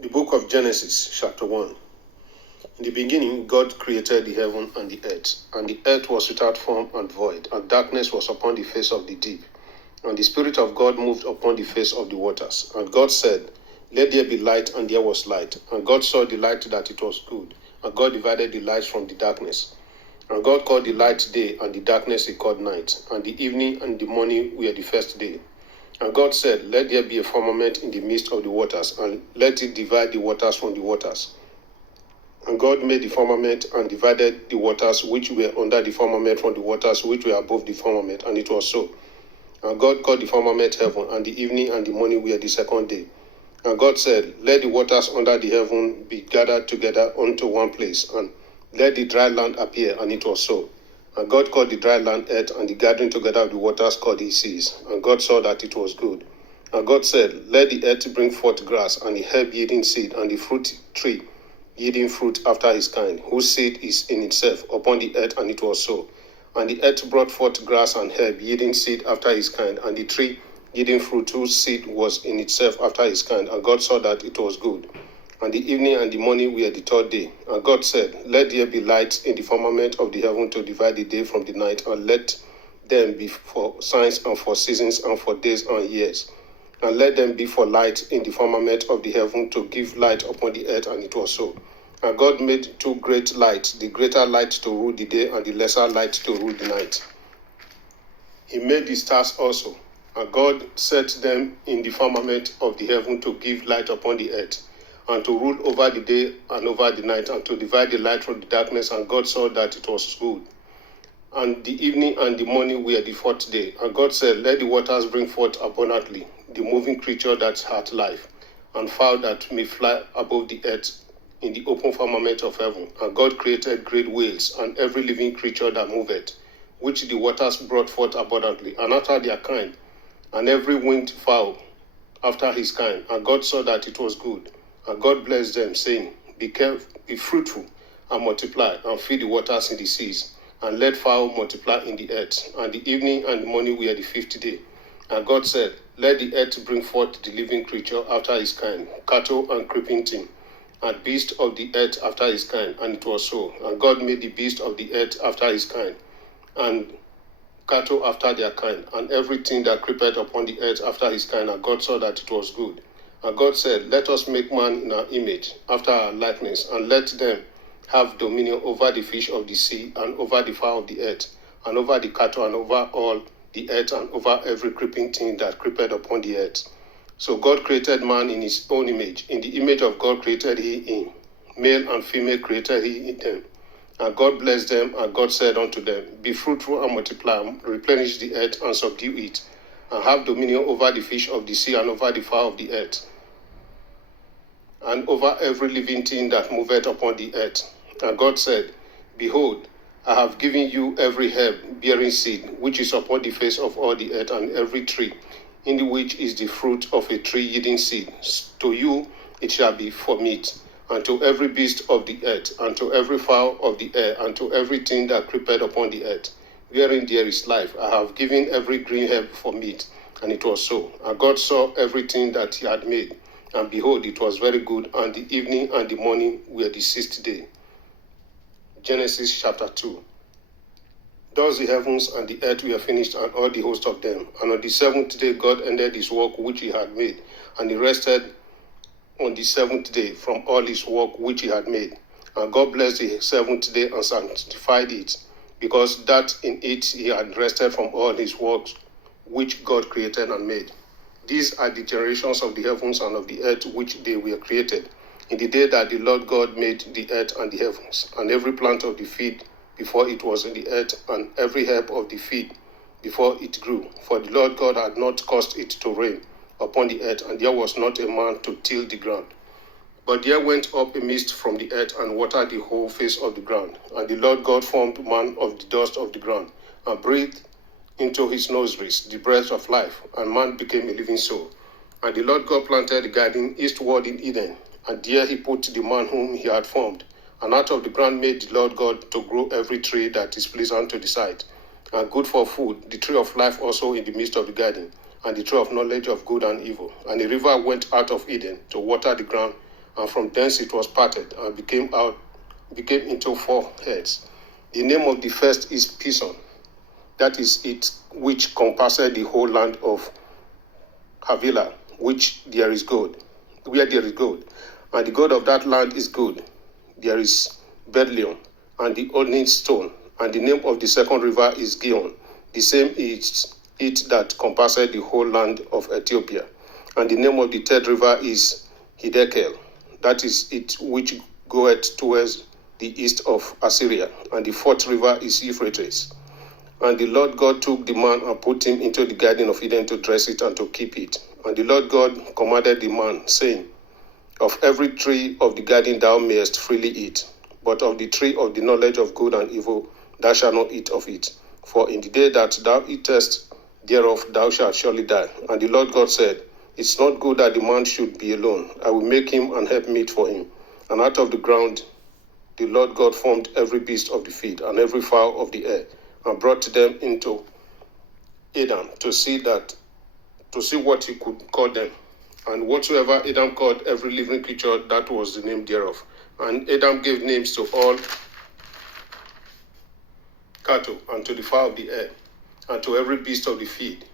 The book of Genesis, chapter 1. In the beginning, God created the heaven and the earth was without form and void, and darkness was upon the face of the deep. And the Spirit of God moved upon the face of the waters. And God said, Let there be light, and there was light. And God saw the light that it was good. And God divided the light from the darkness. And God called the light day, and the darkness he called night. And the evening and the morning were the first day. And God said, Let there be a firmament in the midst of the waters, and let it divide the waters from the waters. And God made the firmament and divided the waters which were under the firmament from the waters which were above the firmament, and it was so. And God called the firmament heaven, and the evening and the morning were the second day. And God said, Let the waters under the heaven be gathered together unto one place, and let the dry land appear, and it was so. And God called the dry land earth, and the gathering together of the waters called he seas. And God saw that it was good. And God said, Let the earth bring forth grass, and the herb yielding seed, and the fruit tree yielding fruit after his kind, whose seed is in itself upon the earth, and it was so. And the earth brought forth grass and herb yielding seed after his kind, and the tree yielding fruit whose seed was in itself after his kind. And God saw that it was good. And the evening and the morning were the third day. And God said, Let there be lights in the firmament of the heaven to divide the day from the night, and let them be for signs and for seasons and for days and years. And let them be for light in the firmament of the heaven to give light upon the earth, and it was so. And God made two great lights, the greater light to rule the day, and the lesser light to rule the night. He made the stars also, and God set them in the firmament of the heaven to give light upon the earth, and to rule over the day and over the night, and to divide the light from the darkness. And God saw that it was good. And the evening and the morning were the fourth day. And God said, Let the waters bring forth abundantly the moving creature that hath life, and fowl that may fly above the earth in the open firmament of heaven. And God created great whales, and every living creature that moveth, which the waters brought forth abundantly, and after their kind, and every winged fowl after his kind. And God saw that it was good. And God blessed them, saying, Be fruitful, and multiply, and fill the waters in the seas, and let fowl multiply in the earth. And the evening and the morning were the fifth day. And God said, Let the earth bring forth the living creature after his kind, cattle and creeping thing, and beast of the earth after his kind. And it was so. And God made the beast of the earth after his kind, and cattle after their kind, and everything that creepeth upon the earth after his kind. And God saw that it was good. And God said, Let us make man in our image, after our likeness, and let them have dominion over the fish of the sea, and over the fowl of the earth, and over the cattle, and over all the earth, and over every creeping thing that creepeth upon the earth. So God created man in his own image. In the image of God created he him. Male and female created he them. And God blessed them, and God said unto them, Be fruitful and multiply, replenish the earth and subdue it, and have dominion over the fish of the sea, and over the fowl of the earth, and over every living thing that moveth upon the earth. And God said, Behold, I have given you every herb bearing seed, which is upon the face of all the earth, and every tree, in the which is the fruit of a tree yielding seed. To you it shall be for meat, and to every beast of the earth, and to every fowl of the air, and to everything that creepeth upon the earth, wherein there is life. I have given every green herb for meat. And it was so. And God saw everything that he had made, and behold, it was very good. And the evening and the morning were the sixth day. Genesis chapter 2. Thus the heavens and the earth were finished, and all the host of them. And on the seventh day God ended his work which he had made, and he rested on the seventh day from all his work which he had made. And God blessed the seventh day and sanctified it, because that in it he had rested from all his works which God created and made. These are the generations of the heavens and of the earth which they were created, in the day that the Lord God made the earth and the heavens, and every plant of the field before it was in the earth, and every herb of the field before it grew. For the Lord God had not caused it to rain upon the earth, and there was not a man to till the ground. But there went up a mist from the earth, and watered the whole face of the ground. And the Lord God formed man of the dust of the ground, and breathed into his nostrils the breath of life, and man became a living soul. And the Lord God planted a garden eastward in Eden, and there he put the man whom he had formed. And out of the ground made the Lord God to grow every tree that is pleasant to the sight, and good for food, the tree of life also in the midst of the garden, and the tree of knowledge of good and evil. And a river went out of Eden to water the ground, and from thence it was parted, and became into 4 heads. The name of the first is Pison, that is it, which compasseth the whole land of Havilah, where there is gold. And the gold of that land is good. There is Bethlehem, and the onyx stone. And the name of the second river is Gihon. The same is it that compasseth the whole land of Ethiopia. And the name of the third river is Hiddekel, that is it, which goeth towards the east of Assyria. And the fourth river is Euphrates. And the Lord God took the man and put him into the garden of Eden to dress it and to keep it. And the Lord God commanded the man, saying, Of every tree of the garden thou mayest freely eat, but of the tree of the knowledge of good and evil thou shalt not eat of it. For in the day that thou eatest thereof thou shalt surely die. And the Lord God said, It's not good that the man should be alone. I will make him an helpmeet for him. And out of the ground the Lord God formed every beast of the field and every fowl of the air, and brought them into Adam to see what he could call them. And whatsoever Adam called every living creature, that was the name thereof. And Adam gave names to all cattle, and to the fowl of the air, and to every beast of the field.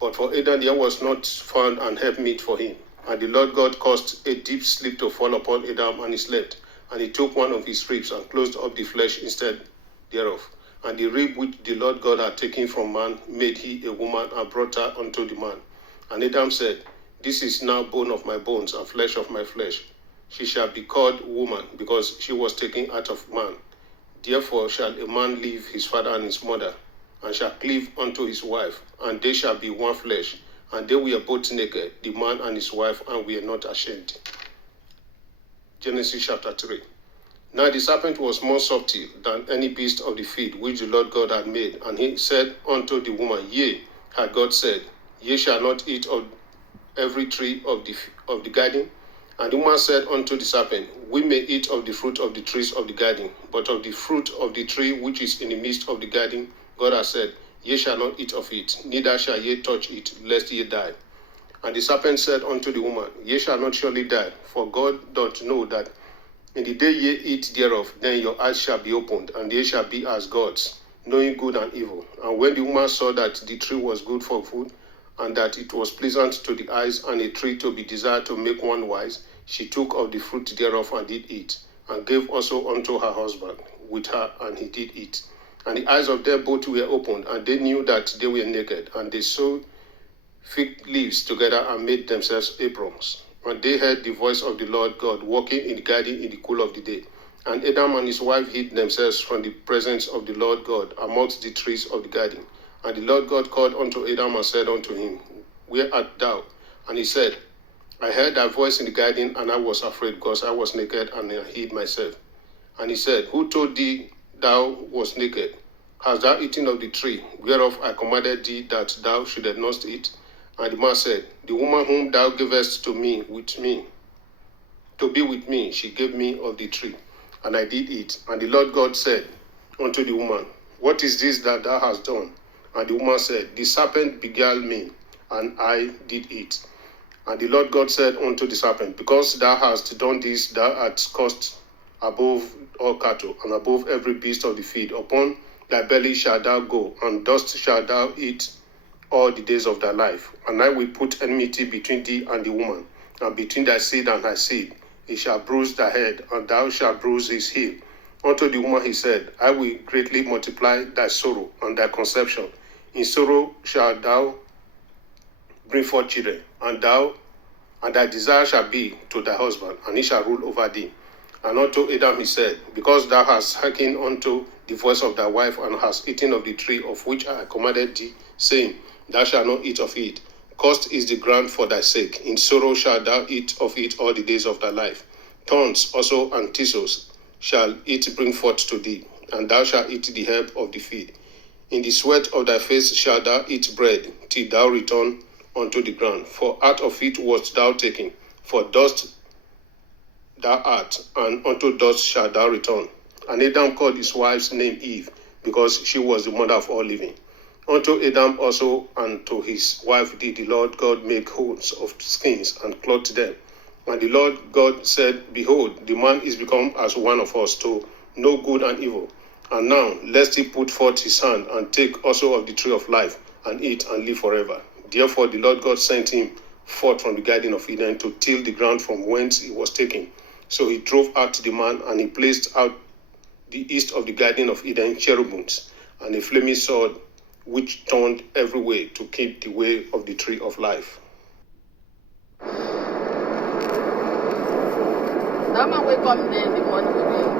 But for Adam there was not found an helpmeet for him. And the Lord God caused a deep sleep to fall upon Adam, and he slept. And he took one of his ribs, and closed up the flesh instead thereof. And the rib which the Lord God had taken from man made he a woman, and brought her unto the man. And Adam said, This is now bone of my bones, and flesh of my flesh. She shall be called woman, because she was taken out of man. Therefore shall a man leave his father and his mother, and shall cleave unto his wife, and they shall be one flesh. And they were both naked, the man and his wife, and were not ashamed. Genesis chapter 3. Now the serpent was more subtle than any beast of the field which the Lord God had made. And he said unto the woman, Yea, had God said, Ye shall not eat of every tree of the garden? And the woman said unto the serpent, We may eat of the fruit of the trees of the garden, but of the fruit of the tree which is in the midst of the garden, God has said, Ye shall not eat of it, neither shall ye touch it, lest ye die. And the serpent said unto the woman, Ye shall not surely die, for God doth know that in the day ye eat thereof, then your eyes shall be opened, and ye shall be as gods, knowing good and evil. And when the woman saw that the tree was good for food, and that it was pleasant to the eyes, and a tree to be desired to make one wise, she took of the fruit thereof and did eat, and gave also unto her husband with her, and he did eat. And the eyes of them both were opened, and they knew that they were naked, and they sewed fig leaves together and made themselves aprons. And they heard the voice of the Lord God walking in the garden in the cool of the day. And Adam and his wife hid themselves from the presence of the Lord God amongst the trees of the garden. And the Lord God called unto Adam and said unto him, Where art thou? And he said, I heard thy voice in the garden, and I was afraid, because I was naked, and I hid myself. And he said, Who told thee thou wast naked? Hast thou eaten of the tree, whereof I commanded thee that thou shouldest not eat? And the man said, The woman whom thou gavest to be with me, she gave me of the tree, and I did eat. And the Lord God said unto the woman, What is this that thou hast done? And the woman said, The serpent beguiled me, and I did eat. And the Lord God said unto the serpent, Because thou hast done this, thou art cursed above all cattle, and above every beast of the field. Upon thy belly shalt thou go, and dust shalt thou eat all the days of thy life. And I will put enmity between thee and the woman, and between thy seed and her seed. He shall bruise thy head, and thou shalt bruise his heel. Unto the woman he said, I will greatly multiply thy sorrow and thy conception. In sorrow shalt thou bring forth children, and thy desire shall be to thy husband, and he shall rule over thee. And unto Adam he said, Because thou hast hearkened unto the voice of thy wife, and hast eaten of the tree of which I commanded thee, saying, Thou shalt not eat of it. Cursed is the ground for thy sake. In sorrow shalt thou eat of it all the days of thy life. Thorns also and thistles shall it bring forth to thee, and thou shalt eat the herb of the field. In the sweat of thy face shalt thou eat bread, till thou return unto the ground. For out of it wast thou taken, for dust thou art, and unto dust shalt thou return. And Adam called his wife's name Eve, because she was the mother of all living. Unto Adam also and to his wife did the Lord God make coats of skins, and clothed them. And the Lord God said, Behold, the man is become as one of us, to know good and evil. And now, lest he put forth his hand, and take also of the tree of life, and eat, and live forever. Therefore the Lord God sent him forth from the garden of Eden to till the ground from whence he was taken. So he drove out the man, and he placed out the east of the garden of Eden cherubims, and a flaming sword, which turned every way to keep the way of the tree of life. That man wake up there in the morning with